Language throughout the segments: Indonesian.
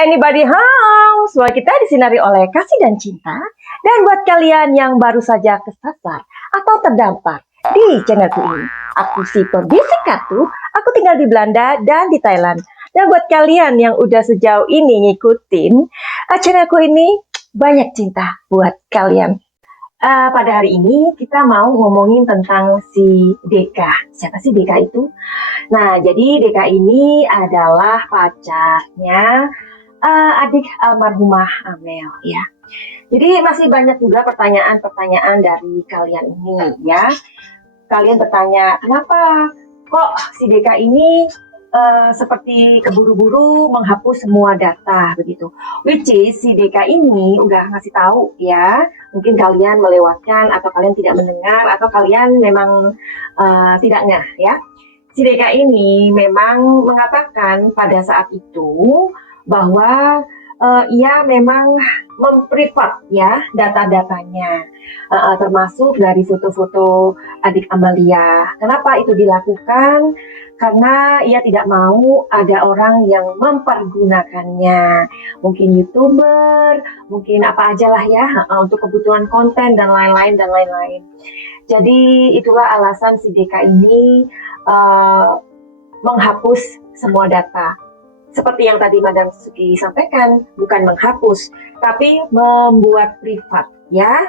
Anybody home? Semua kita disinari oleh kasih dan cinta. Dan buat kalian yang baru saja kesasar atau terdampar di channelku ini, aku si pembisik kartu, aku tinggal di Belanda dan di Thailand. Dan buat kalian yang udah sejauh ini ngikutin channelku ini, banyak cinta buat kalian. Pada hari ini kita mau ngomongin tentang si Deka. Siapa sih Deka itu? Nah, jadi Deka ini adalah pacarnya adik almarhumah Amel ya. Jadi masih banyak juga pertanyaan-pertanyaan dari kalian ini ya. Kalian bertanya, kenapa kok si Deka ini seperti keburu-buru menghapus semua data begitu. Which is si Deka ini udah ngasih tahu ya. Mungkin kalian melewatkan atau kalian tidak mendengar atau kalian memang tidak ngeh ya. Si Deka ini memang mengatakan pada saat itu bahwa ia memang memprivat ya data-datanya, termasuk dari foto-foto adik Amalia. Kenapa itu dilakukan? Karena ia tidak mau ada orang yang mempergunakannya, mungkin YouTuber, mungkin apa aja lah ya, untuk kebutuhan konten dan lain-lain. Jadi itulah alasan si Deka ini menghapus semua data. Seperti yang tadi Madam Suki sampaikan, bukan menghapus, tapi membuat privat ya.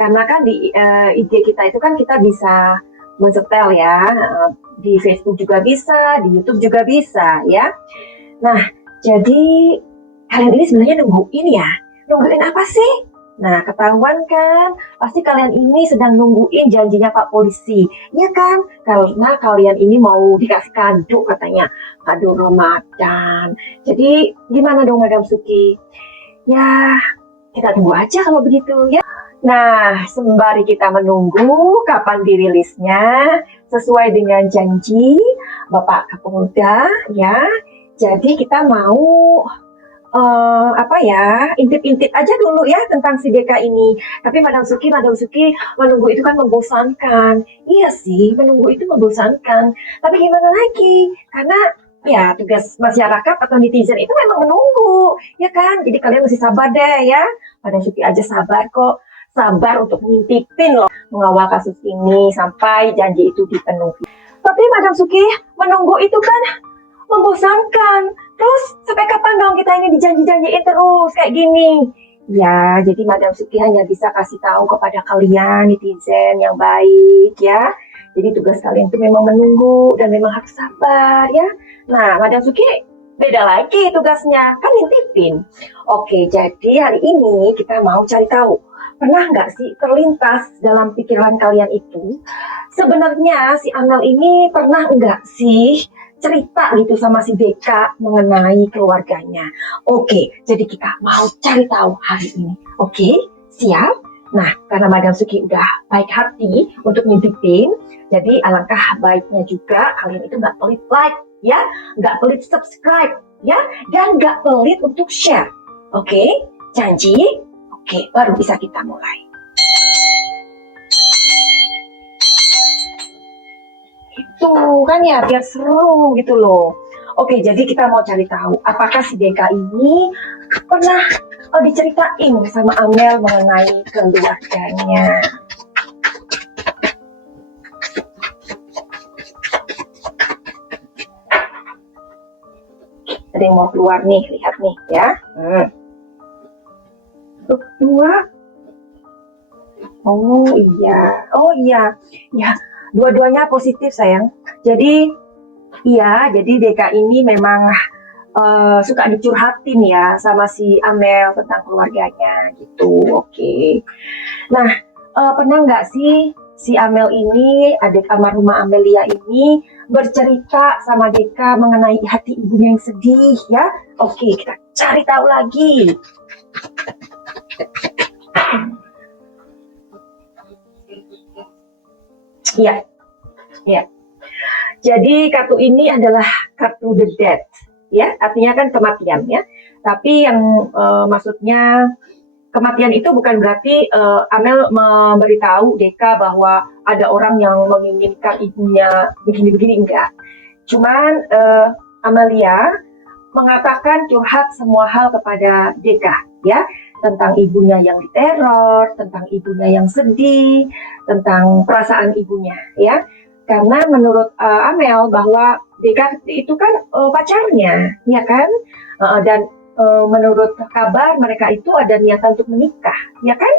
Karena kan di IG kita itu kan kita bisa mensetel ya, di Facebook juga bisa, di YouTube juga bisa ya. Nah, jadi kalian ini sebenarnya nungguin ya? Nungguin apa sih? Nah, ketahuan kan? Pasti kalian ini sedang nungguin janjinya Pak Polisi. Ya kan? Karena kalian ini mau dikasih kado katanya. Kado Ramadan. Jadi, gimana dong Madam Suki? Ya, kita tunggu aja kalau begitu ya. Nah, sembari kita menunggu kapan dirilisnya, sesuai dengan janji Bapak Kapolda ya. Jadi kita mau intip-intip aja dulu ya tentang si Deka ini. Tapi Madam Suki menunggu itu kan membosankan. Iya sih, menunggu itu membosankan. Tapi gimana lagi? Karena ya tugas masyarakat atau netizen itu memang menunggu, ya kan? Jadi kalian mesti sabar deh ya. Madam Suki aja sabar kok. Sabar untuk ngintipin loh, mengawal kasus ini sampai janji itu dipenuhi. Tapi Madam Suki menunggu itu kan membosankan. Terus sampai kapan dong kita ini dijanji-janjiin terus kayak gini? Ya, jadi Madam Suki hanya bisa kasih tahu kepada kalian netizen yang baik ya. Jadi tugas kalian itu memang menunggu dan memang harus sabar ya. Nah, Madam Suki beda lagi tugasnya, kan ngintipin. Oke, jadi hari ini kita mau cari tahu. Pernah nggak sih terlintas dalam pikiran kalian itu, sebenarnya si Amel ini pernah nggak sih cerita gitu sama si Deka mengenai keluarganya? Oke, jadi kita mau cari tahu hari ini. Oke, siap? Nah, karena Madam Suki udah baik hati untuk ngintipin, jadi alangkah baiknya juga kalian itu nggak pelit like, ya, nggak pelit subscribe, ya, dan nggak pelit untuk share. Oke, janji? Oke, baru bisa kita mulai. Itu kan ya, biar seru gitu loh. Oke, jadi kita mau cari tahu apakah si Deka ini pernah diceritain sama Amel mengenai keluarganya. Ada yang mau keluar nih, lihat nih ya. Dua. Oh iya, ya. Dua-duanya positif sayang. Jadi Deka ini memang suka dicurhatin ya sama si Amel tentang keluarganya gitu. Oke. Nah, pernah nggak sih si Amel ini, adik almarhumah Amelia ini bercerita sama Deka mengenai hati ibunya yang sedih ya? Oke, kita cari tahu lagi. Iya. Jadi kartu ini adalah kartu the death, ya, artinya kan kematian, ya. Tapi yang maksudnya kematian itu bukan berarti Amel memberitahu Deka bahwa ada orang yang menginginkan ibunya begini-begini, enggak. Cuman Amalia mengatakan curhat semua hal kepada Deka, ya, tentang ibunya yang diteror, tentang ibunya yang sedih, tentang perasaan ibunya, ya. Karena menurut Amel bahwa Deka itu kan pacarnya, ya kan, dan menurut kabar mereka itu ada niatan untuk menikah, ya kan,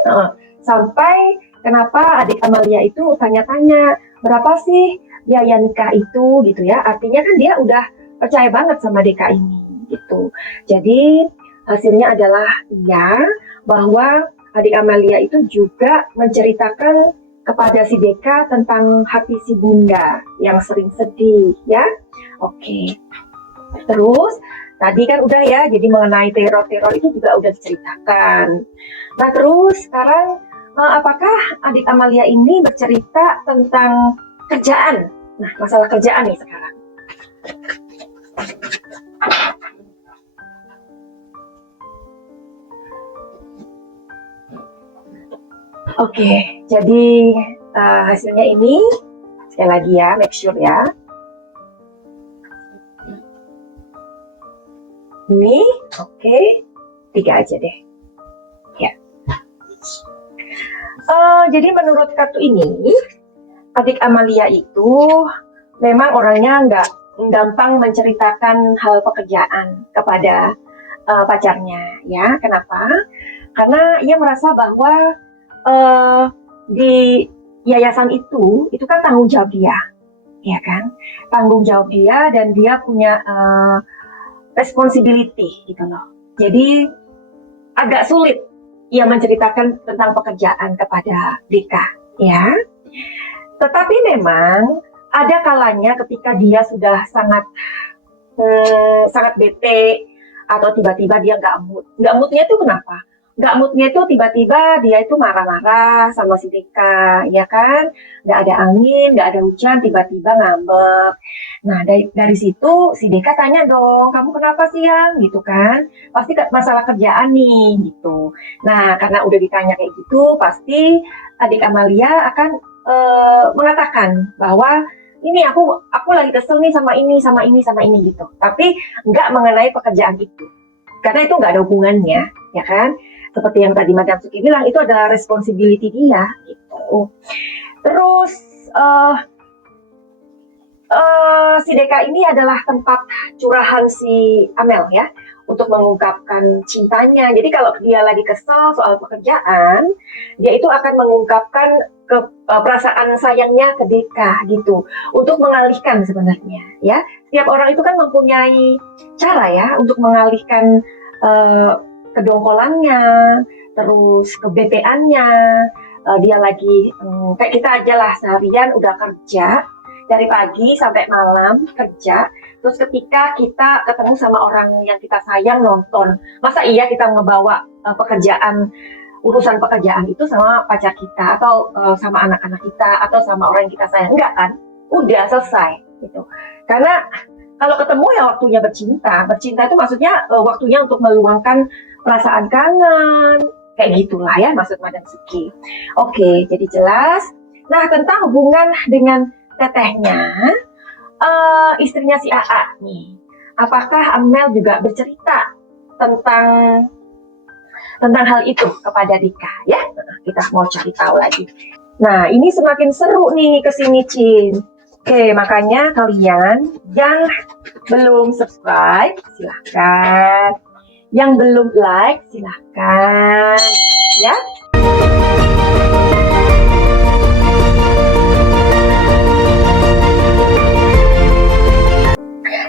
sampai kenapa adik Amalia itu tanya-tanya berapa sih biaya nikah itu, gitu ya. Artinya kan dia udah percaya banget sama Deka ini gitu. Jadi hasilnya adalah iya, bahwa adik Amalia itu juga menceritakan kepada si Deka tentang hati si bunda yang sering sedih, ya. Oke. Terus tadi kan udah ya, jadi mengenai teror-teror itu juga udah diceritakan. Nah terus sekarang apakah adik Amalia ini bercerita tentang kerjaan? Nah, masalah kerjaan nih sekarang. Oke, jadi hasilnya ini, sekali lagi ya, make sure ya. Ini, oke, 3 aja deh. Ya. Jadi menurut kartu ini, adik Amalia itu memang orangnya nggak gampang menceritakan hal pekerjaan kepada pacarnya, ya. Kenapa? Karena ia merasa bahwa di yayasan itu kan tanggung jawab dia, ya kan? Tanggung jawab dia dan dia punya responsibility gitu loh. Jadi agak sulit ia menceritakan tentang pekerjaan kepada Deka, ya. Tetapi memang ada kalanya ketika dia sudah sangat bete atau tiba-tiba dia nggak mood. Nggak moodnya itu kenapa? Nggak moodnya itu tiba-tiba dia itu marah-marah sama si Deka, ya kan? Nggak ada angin, nggak ada hujan, tiba-tiba ngambek. Nah, dari situ si Deka tanya dong, kamu kenapa sih Yang? Gitu kan? Pasti masalah kerjaan nih, gitu. Nah, karena udah ditanya kayak gitu, pasti adik Amalia akan mengatakan bahwa ini aku lagi kesel nih sama ini gitu. Tapi nggak mengenai pekerjaan itu. Karena itu nggak ada hubungannya, ya kan? Seperti yang tadi Madam Suki bilang, itu adalah responsibility dia, gitu. Terus si Deka ini adalah tempat curahan si Amel, ya, untuk mengungkapkan cintanya. Jadi kalau dia lagi kesel soal pekerjaan, dia itu akan mengungkapkan perasaan sayangnya ke Deka, gitu, untuk mengalihkan sebenarnya, ya. Setiap orang itu kan mempunyai cara ya untuk mengalihkan kedongkolannya, terus kebeteannya. Dia lagi kayak kita aja lah, seharian udah kerja dari pagi sampai malam kerja, terus ketika kita ketemu sama orang yang kita sayang nonton, masa iya kita ngebawa urusan pekerjaan itu sama pacar kita atau sama anak-anak kita atau sama orang yang kita sayang? Enggak kan? Udah selesai gitu. Karena kalau ketemu ya waktunya bercinta itu maksudnya waktunya untuk meluangkan perasaan kangen, kayak gitulah ya maksud Madam Suki. Oke, jadi jelas. Nah, tentang hubungan dengan tetehnya, istrinya si AA nih, apakah Amel juga bercerita tentang hal itu kepada Dika, ya? Kita mau cari tahu lagi. Nah, ini semakin seru nih kesini, Cin. Oke, makanya kalian yang belum subscribe, silahkan. Yang belum like, silahkan. Ya.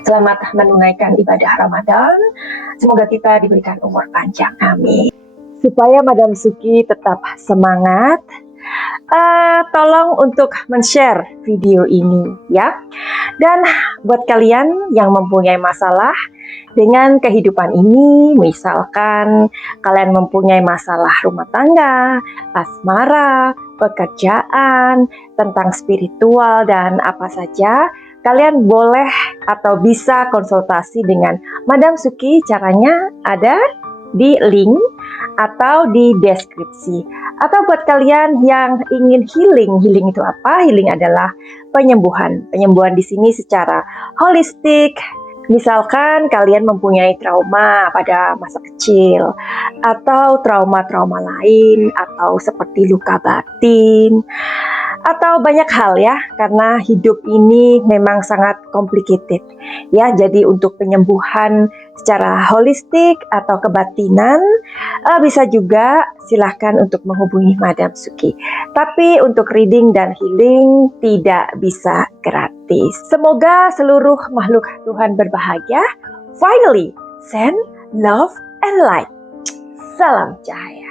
Selamat menunaikan ibadah Ramadan. Semoga kita diberikan umur panjang. Amin. Supaya Madam Suki tetap semangat, tolong untuk men-share video ini ya. Dan buat kalian yang mempunyai masalah dengan kehidupan ini, misalkan kalian mempunyai masalah rumah tangga, asmara, pekerjaan, tentang spiritual dan apa saja, kalian boleh atau bisa konsultasi dengan Madam Suki. Caranya ada di link atau di deskripsi. Atau buat kalian yang ingin healing itu apa? Healing adalah penyembuhan. Penyembuhan di sini secara holistik, Misalkan kalian mempunyai trauma pada masa kecil, atau trauma-trauma lain, atau seperti luka batin, atau banyak hal ya, karena hidup ini memang sangat complicated. Ya, jadi untuk penyembuhan secara holistik atau kebatinan, bisa juga silahkan untuk menghubungi Madam Suki. Tapi untuk reading dan healing tidak bisa gratis. Semoga seluruh makhluk Tuhan berbahagia. Finally, send love and light. Salam cahaya.